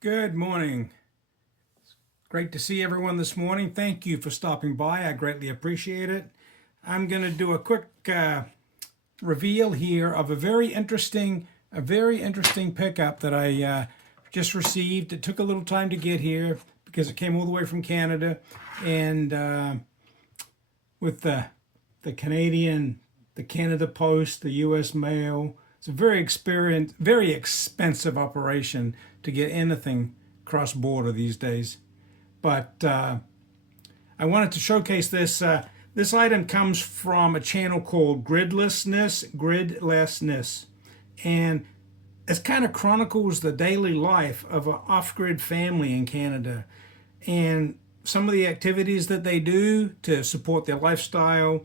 Good morning. Great to see everyone this morning. Thank you for stopping by. I greatly appreciate it. I'm going to do a quick reveal here of a very interesting pickup that I just received. It took a little time to get here because it came all the way from Canada, and with the Canada Post, the U.S. Mail. It's a very expensive operation to get anything cross border these days. But I wanted to showcase this. This item comes from a channel called Gridlessness, and it kind of chronicles the daily life of an off-grid family in Canada, and some of the activities that they do to support their lifestyle,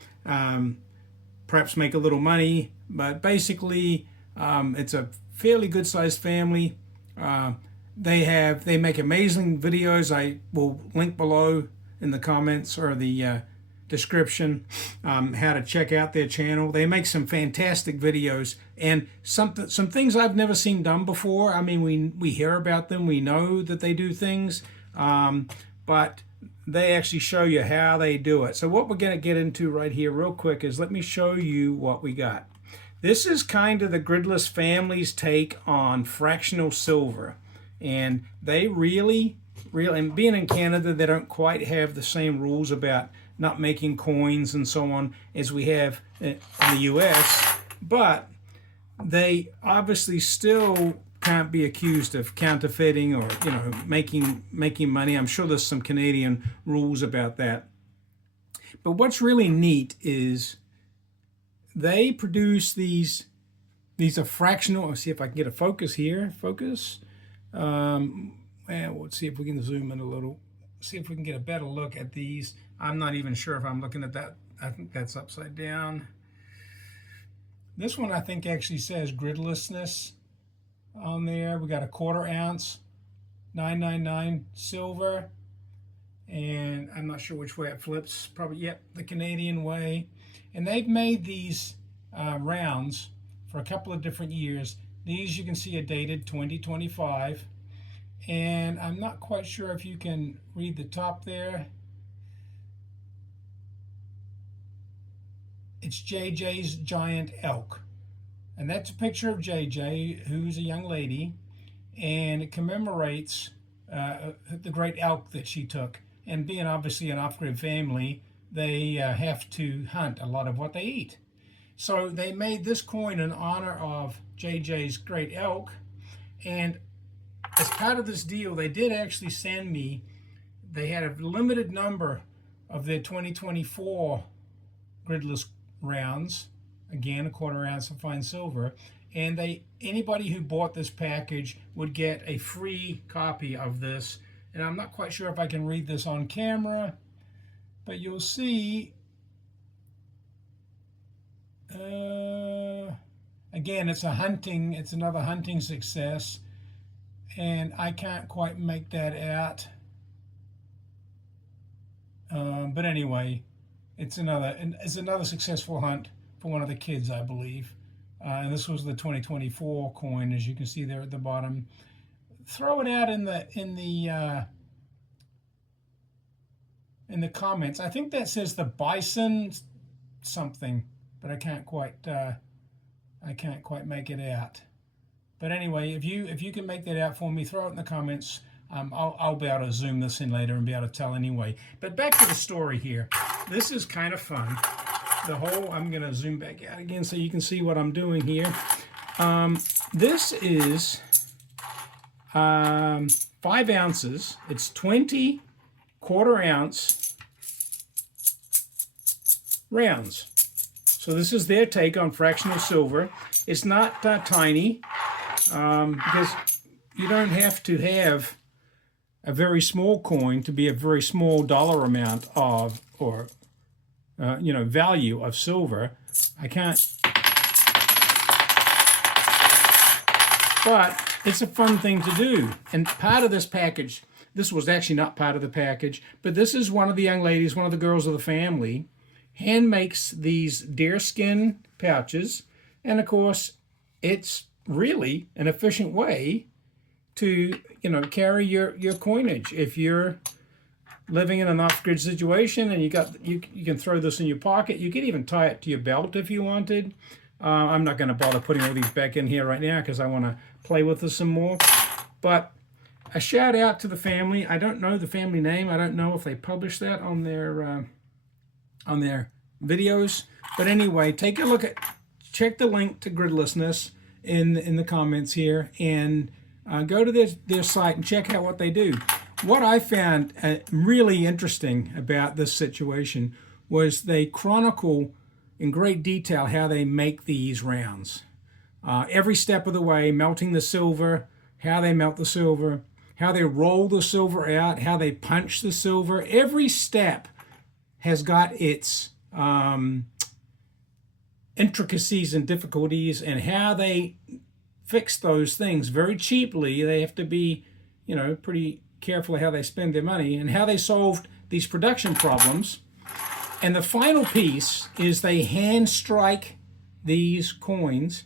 perhaps make a little money. But basically, it's a fairly good-sized family. They make amazing videos. I will link below in the comments or the description how to check out their channel. They make some fantastic videos and some things I've never seen done before. I mean, we hear about them, we know that they do things, but they actually show you how they do it. So what we're going to get into right here real quick is, let me show you what we got. This is kind of the Gridless family's take on fractional silver. And they really, and being in Canada, they don't quite have the same rules about not making coins and so on as we have in the US. But they obviously still can't be accused of counterfeiting or, making money. I'm sure there's some Canadian rules about that. But what's really neat is they produce these are fractional. Let's see if I can get a focus here. Focus. And let's see if we can zoom in a little. See if we can get a better look at these. I'm not even sure if I'm looking at that. I think that's upside down. This one I think actually says Gridlessness on there. We got a 1/4 ounce, 999 silver, and I'm not sure which way it flips. Probably, yep, the Canadian way. And they've made these rounds for a couple of different years. These you can see are dated 2025, and I'm not quite sure if you can read the top there. It's JJ's Giant Elk, and that's a picture of JJ, who's a young lady, and it commemorates the great elk that she took. And being obviously an off-grid family, they have to hunt a lot of what they eat. So they made this coin in honor of JJ's great elk. And as part of this deal, they did actually send me, they had a limited number of their 2024 gridless rounds, again, a 1/4 ounce of fine silver. And anybody who bought this package would get a free copy of this. And I'm not quite sure if I can read this on camera, but you'll see, again, it's another hunting success, and I can't quite make that out. But anyway, it's another successful hunt for one of the kids, I believe. And this was the 2024 coin, as you can see there at the bottom. Throw it out in the comments. I think that says the bison something, but I can't quite make it out. But anyway, if you can make that out for me, throw it in the comments. I'll be able to zoom this in later and be able to tell anyway. But back to the story here. This is kind of fun. I'm going to zoom back out again so you can see what I'm doing here. This is 5 ounces. It's 20 1/4 ounce rounds. So this is their take on fractional silver. It's not tiny, because you don't have to have a very small coin to be a very small dollar amount of, or value of silver. I can't, but it's a fun thing to do. And part of this package, this was actually not part of the package, but this is one of the young ladies, one of the girls of the family, hand makes these deerskin pouches. And of course, it's really an efficient way to, carry your coinage. If you're living in an off-grid situation and you can throw this in your pocket. You could even tie it to your belt if you wanted. I'm not going to bother putting all these back in here right now because I want to play with this some more. But a shout out to the family. I don't know the family name. I don't know if they publish that on their videos. But anyway, take a look check the link to Gridlessness in the comments here, and go to their site and check out what they do. What I found really interesting about this situation was they chronicle in great detail how they make these rounds. Every step of the way, melting the silver, how they melt the silver, how they roll the silver out, how they punch the silver. Every step has got its intricacies and difficulties, and how they fix those things very cheaply. They have to be, pretty careful how they spend their money and how they solved these production problems. And the final piece is they hand strike these coins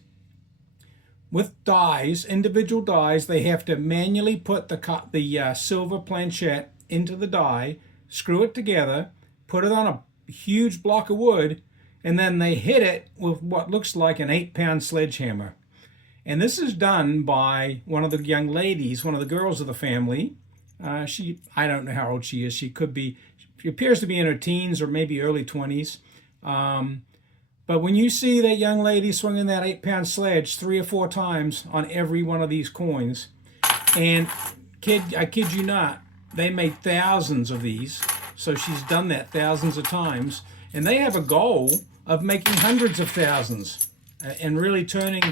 with dies, individual dies. They have to manually put the silver planchette into the die, screw it together, put it on a huge block of wood, and then they hit it with what looks like an 8-pound sledgehammer. And this is done by one of the young ladies, one of the girls of the family. I don't know how old she is. She appears to be in her teens or maybe early 20s. But when you see that young lady swinging that 8-pound sledge 3 or 4 times on every one of these coins, and I kid you not, they made thousands of these. So she's done that thousands of times. And they have a goal of making hundreds of thousands and really turning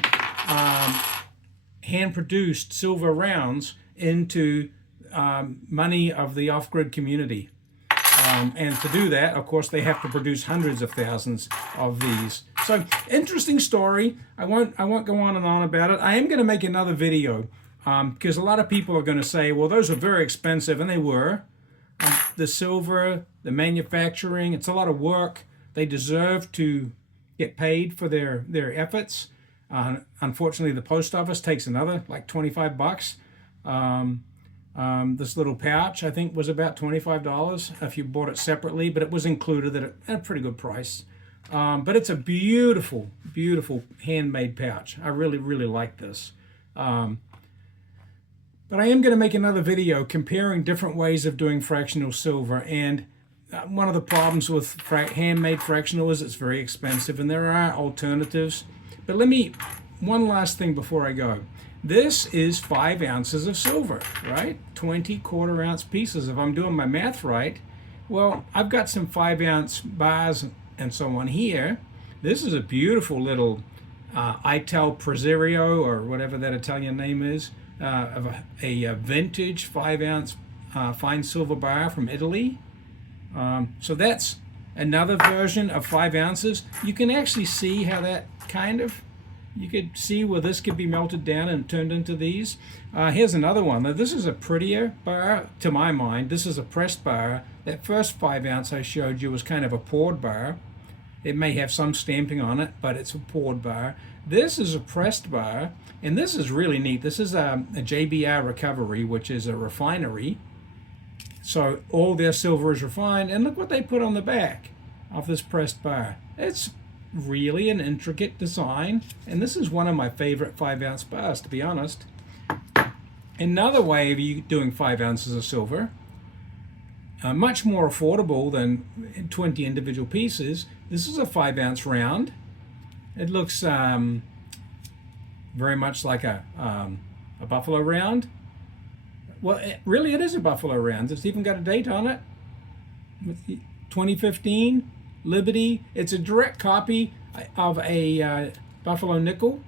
hand-produced silver rounds into money of the off-grid community. And to do that, of course, they have to produce hundreds of thousands of these. So, interesting story. I won't go on and on about it. I am going to make another video because a lot of people are going to say, well, those are very expensive, and they were. The silver, the manufacturing, it's a lot of work. They deserve to get paid for their efforts. Unfortunately, the post office takes another like $25. This little pouch, I think, was about $25 if you bought it separately, but it was included at a pretty good price. But it's a beautiful, beautiful handmade pouch. I really, really like this. But I am going to make another video comparing different ways of doing fractional silver. And one of the problems with handmade fractional is it's very expensive, and there are alternatives. But one last thing before I go. This is 5 ounces of silver, right? 20 quarter-ounce pieces. If I'm doing my math right, well, I've got some 5-ounce bars and so on here. This is a beautiful little Ital Prezioso, or whatever that Italian name is, of a vintage 5-ounce fine silver bar from Italy. So that's another version of 5 ounces. You can actually see how that you could see where this could be melted down and turned into these. Here's another one. Now, this is a prettier bar to my mind. This is a pressed bar. That first 5 ounce I showed you was kind of a poured bar. It may have some stamping on it, but it's a poured bar. This is a pressed bar, and this is really neat. This is a JBR Recovery, which is a refinery. So all their silver is refined, and look what they put on the back of this pressed bar. It's really an intricate design, and this is one of my favorite 5-ounce bars, to be honest. Another way of you doing 5 ounces of silver, much more affordable than 20 individual pieces. This is a 5-ounce round. It looks very much like a buffalo round. Well, it is a buffalo round. It's even got a date on it. 2015, Liberty. It's a direct copy of a buffalo nickel.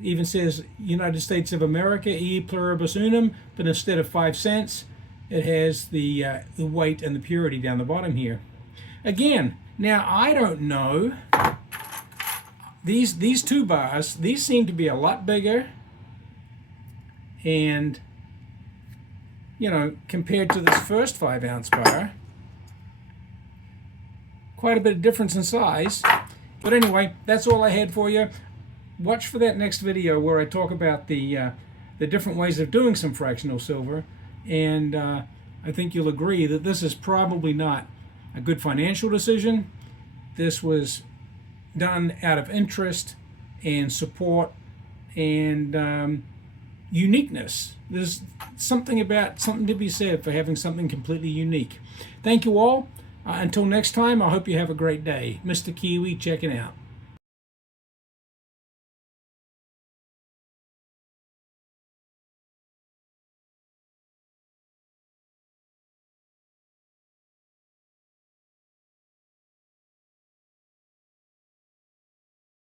It even says United States of America, e pluribus unum, but instead of 5 cents, it has the weight and the purity down the bottom here. Again, now I don't know. These 2 bars, these seem to be a lot bigger, and compared to this first 5-ounce bar, quite a bit of difference in size. But anyway, that's all I had for you. Watch for that next video where I talk about the the different ways of doing some fractional silver. And I think you'll agree that this is probably not a good financial decision. This was done out of interest and support and uniqueness. There's something to be said for having something completely unique. Thank you all. Until next time, I hope you have a great day. Mr. Kiwi checking out.